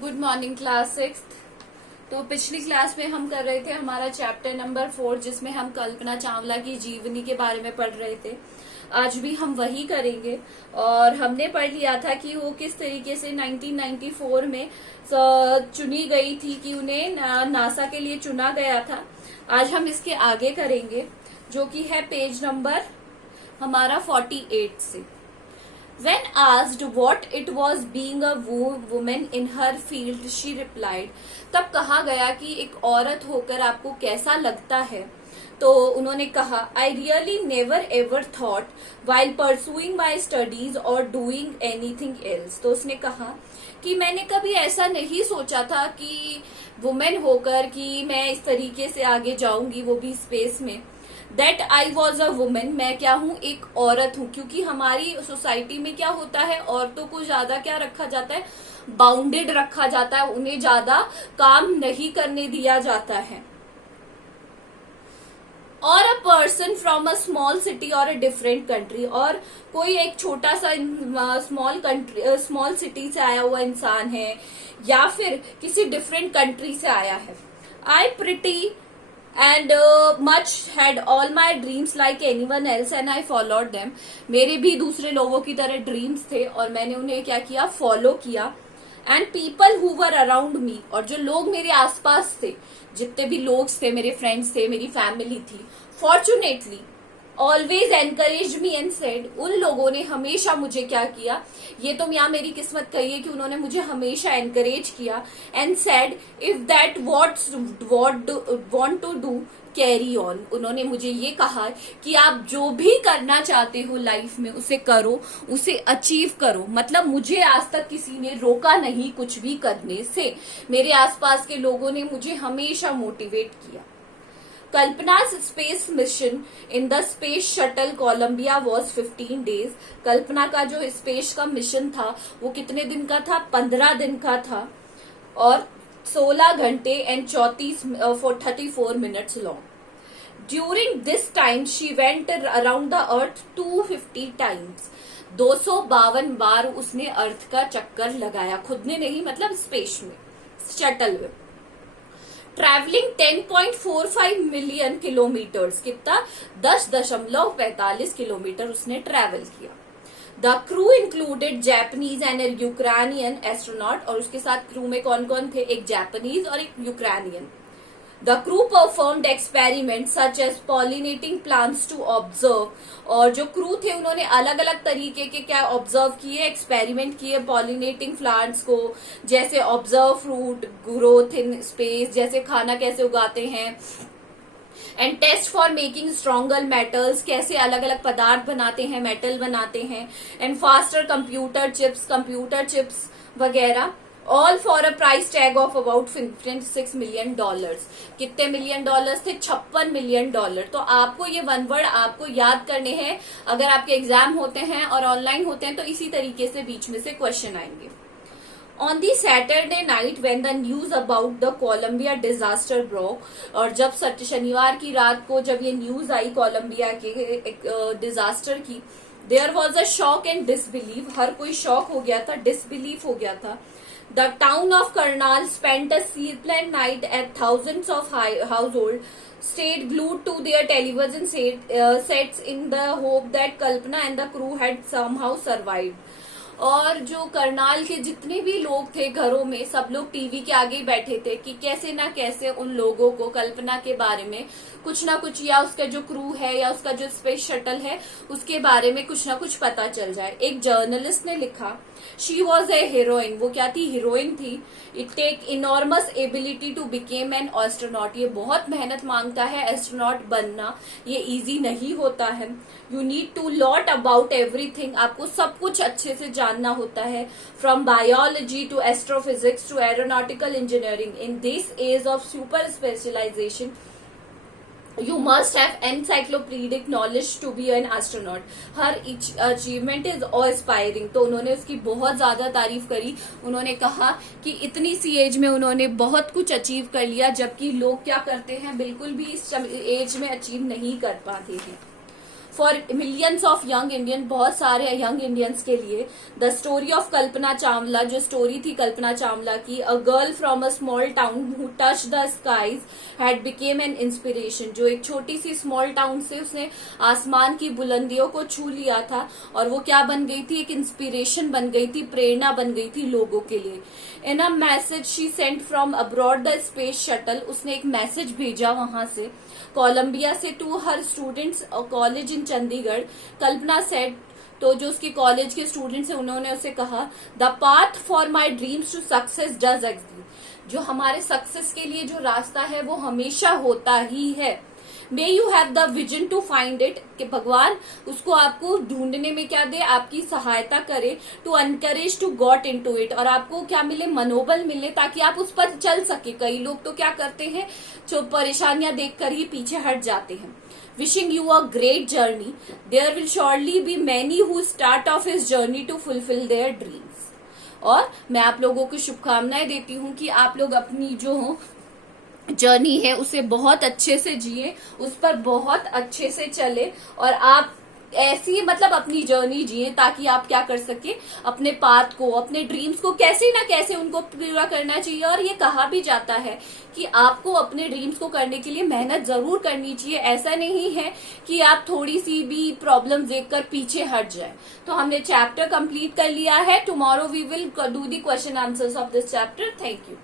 Good morning class sixth. तो पिछली class में हम कर रहे थे हमारा चैप्टर नंबर 4, जिसमें हम कल्पना चावला की जीवनी के बारे में पढ़ रहे थे। आज भी हम वही करेंगे। और हमने पढ़ लिया था कि वो किस तरीके से 1994 में चुनी गई थी, कि उन्हें नासा के लिए चुना गया था। आज हम इसके आगे करेंगे, जो कि है पेज नंबर हमारा 48 से। When asked what it was being a woman in her field, she replied, तब कहा गया कि एक औरत होकर आपको कैसा लगता है, तो उन्होंने कहा, I really never ever thought while pursuing my studies or doing anything else। तो उसने कहा कि मैंने कभी ऐसा नहीं सोचा था कि वुमेन होकर कि मैं इस तरीके से आगे जाऊंगी, वो भी स्पेस में। That I was a women, मैं क्या हूँ, एक औरत हूँ। क्योंकि हमारी सोसाइटी में क्या होता है, औरतों को ज्यादा क्या रखा जाता है, बाउंडेड रखा जाता है, उन्हें ज्यादा काम नहीं करने दिया जाता है। और a person from a small city और अ डिफरेंट कंट्री, और कोई एक छोटा सा स्मॉल सिटी से आया हुआ इंसान है, या फिर किसी डिफरेंट कंट्री से आया है। आई pretty and much had all my dreams like anyone else and I followed them। मेरे भी दूसरे लोगों की तरह ड्रीम्स थे और मैंने उन्हें क्या किया, फॉलो किया। And people who were around me, और जो लोग मेरे आसपास थे, जितने भी लोग थे, मेरे फ्रेंड्स थे, मेरी फैमिली थी, fortunately always encourage me and said, उन लोगों ने हमेशा मुझे क्या किया, ये तो यहाँ मेरी किस्मत कही है कि उन्होंने मुझे हमेशा एनकरेज किया। And said if that want to do carry on, उन्होंने मुझे ये कहा कि आप जो भी करना चाहते हो लाइफ में उसे करो, उसे अचीव करो। मतलब मुझे आज तक किसी ने रोका नहीं कुछ भी करने से। मेरे आसपास के लोगों ने मुझे हमेशा मोटिवेट किया। Kalpana's space mission in the space shuttle Columbia was 15 days। कल्पना का जो स्पेस का मिशन था वो कितने दिन का था, 15 दिन का था, और 16 घंटे and 34 minutes long. During this time she went around the earth 250 times. 252 बार उसने अर्थ का चक्कर लगाया, खुद ने नहीं, मतलब स्पेस में, शटल में। ट्रैवलिंग 10.45 मिलियन किलोमीटर्स, कितना, 10.45 किलोमीटर उसने ट्रैवल किया। The crew included Japanese and Ukrainian astronaut, और उसके साथ क्रू में कौन कौन थे, एक जैपनीज और एक Ukrainian. The crew performed experiment such as pollinating plants to observe, और जो क्रू थे उन्होंने अलग अलग तरीके के क्या ऑब्जर्व किए, एक्सपेरिमेंट किए पॉलिनेटिंग प्लांट्स को, जैसे observe fruit growth in space, जैसे खाना कैसे उगाते हैं, and test for making stronger metals, कैसे अलग अलग पदार्थ बनाते हैं, मेटल बनाते हैं, एंड फास्टर कंप्यूटर चिप्स वगैरह। All for a price tag of about 56 million dollars. कितने मिलियन डॉलर्स थे, 56 मिलियन डॉलर। तो आपको ये वन वर्ड आपको याद करने हैं, अगर आपके एग्जाम होते हैं और ऑनलाइन होते हैं तो इसी तरीके से बीच में से क्वेश्चन आएंगे। On the Saturday night when the news about the Columbia disaster broke, और जब शनिवार की रात को जब ये न्यूज आई कोलंबिया के डिजास्टर की, there was a shock and disbelief, हर कोई शॉक हो गया था, डिसबिलीफ हो गया था। The town of Karnal spent a sleepless night as thousands of households stayed glued to their television sets in the hope that Kalpana and the crew had somehow survived। और जो करनाल के जितने भी लोग थे घरों में, सब लोग टीवी के आगे ही बैठे थे कि कैसे ना कैसे उन लोगों को कल्पना के बारे में कुछ ना कुछ, या उसका जो क्रू है या उसका जो स्पेस शटल है उसके बारे में कुछ ना कुछ पता चल जाए। एक जर्नलिस्ट ने लिखा, शी वॉज ए हीरोइन, वो क्या थी, हीरोइन थी। It take enormous ability to became an astronaut, ये बहुत मेहनत मांगता है एस्ट्रोनॉट बनना, ये इजी नहीं होता है। You need to lot about everything, आपको सब कुछ अच्छे से जानना होता है, from biology to astrophysics to aeronautical engineering. In this age of super specialization you must have encyclopedic knowledge to be an astronaut। हर अचीवमेंट इज aspiring। तो उन्होंने उसकी बहुत ज्यादा तारीफ करी। उन्होंने कहा कि इतनी सी एज में उन्होंने बहुत कुछ अचीव कर लिया, जबकि लोग क्या करते हैं, बिल्कुल भी इस एज में अचीव नहीं कर पाते हैं। For millions of young Indian, बहुत सारे यंग इंडियंस के लिए the story of Kalpana Chawla, जो स्टोरी थी कल्पना चावला की, a girl from a small town who touch the skies had became an inspiration, जो एक छोटी सी स्मॉल टाउन से उसने आसमान की बुलंदियों को छू लिया था और वो क्या बन गई थी, एक इंस्पिरेशन बन गई थी, प्रेरणा बन गई थी लोगों के लिए। In a message she sent from abroad the space shuttle, उसने एक मैसेज भेजा वहां से कोलंबिया से to her students college in Chandigarh. Kalpana said, तो जो उसके कॉलेज के स्टूडेंट्स हैं उन्होंने उसे कहा, the path for my dreams to success does exist, जो हमारे सक्सेस के लिए जो रास्ता है वो हमेशा होता ही है। May you have the vision to find it, कि भगवान उसको आपको ढूंढने में क्या दे, आपकी सहायता करे, to encourage to got in to it, और आपको क्या मिले, मनोबल मिले, ताकि आप उस पर चल सके। कई लोग तो क्या करते हैं, जो परेशानियां देखकर ही पीछे हट जाते हैं। Wishing you a great journey, there will surely be many who start off his journey to fulfil their dreams. और मैं आप लोगों को शुभकामनाएं देती हूँ कि आप लोग अपनी जो जर्नी है उसे बहुत अच्छे से जिए, उस पर बहुत अच्छे से चले, और आप ऐसी मतलब अपनी जर्नी जिए ताकि आप क्या कर सके, अपने पाथ को, अपने ड्रीम्स को कैसे ना कैसे उनको पूरा करना चाहिए। और ये कहा भी जाता है कि आपको अपने ड्रीम्स को करने के लिए मेहनत जरूर करनी चाहिए, ऐसा नहीं है कि आप थोड़ी सी भी प्रॉब्लम देखकर पीछे हट जाए। तो हमने चैप्टर कंप्लीट कर लिया है। Tomorrow we will do the question answers of this chapter. Thank you.